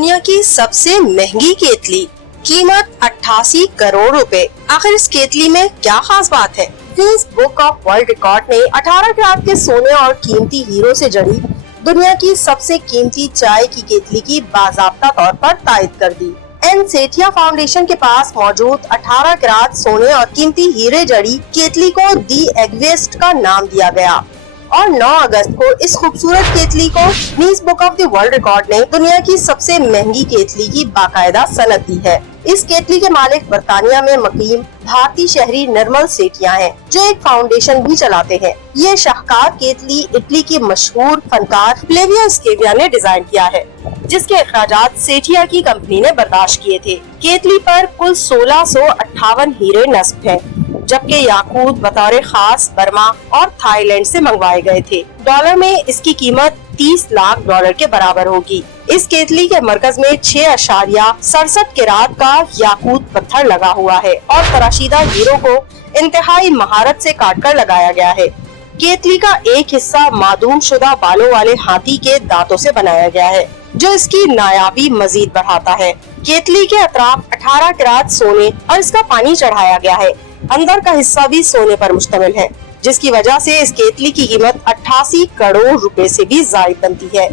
दुनिया की सबसे महंगी केतली, कीमत 88 करोड़ रुपए। आखिर इस केतली में क्या खास बात है? Guinness book of world record ने 18 कैरेट के सोने और कीमती हीरो से जड़ी दुनिया की सबसे कीमती चाय की केतली की बाज़ाब्ता तौर पर तायद कर दी। एन सेठिया फाउंडेशन के पास मौजूद 18 कैरेट सोने और कीमती हीरे जड़ी केतली को दी एग्वेस्ट का नाम दिया गया और 9 अगस्त को इस खूबसूरत केतली को Guinness book of the world record ने दुनिया की सबसे महंगी केतली की बाकायदा सनद दी है। इस केतली के मालिक बर्तानिया में मुकीम भारतीय शहरी निर्मल सेठिया हैं, जो एक फाउंडेशन भी चलाते हैं। ये शाहकार केतली इटली की मशहूर फनकार फ्लेवियो स्केविया ने डिजाइन किया है, जिसके अखराजात सेठिया की कंपनी ने बर्दाश्त किए थे। केतली पर कुल 1658 हीरे नस्ब हैं, जबकि याकूत बतौर खास बर्मा और थाईलैंड से मंगवाए गए थे। डॉलर में इसकी कीमत 30 लाख डॉलर के बराबर होगी। इस केतली के मरकज में 6.67 कैरेट का याकूत पत्थर लगा हुआ है और तराशीदा हीरो को इंतहाई महारत से काटकर लगाया गया है। केतली का एक हिस्सा मादूम शुदा बालों वाले हाथी के दांतों से बनाया गया है, जो इसकी नायाबी मजीद बढ़ाता है। केतली के अतराफ 18 कैरेट सोने और इसका पानी चढ़ाया गया है। अंदर का हिस्सा भी सोने पर मुश्तमिल है, जिसकी वजह से इस केतली की कीमत 88 करोड़ रुपए से भी ज़ायद बनती है।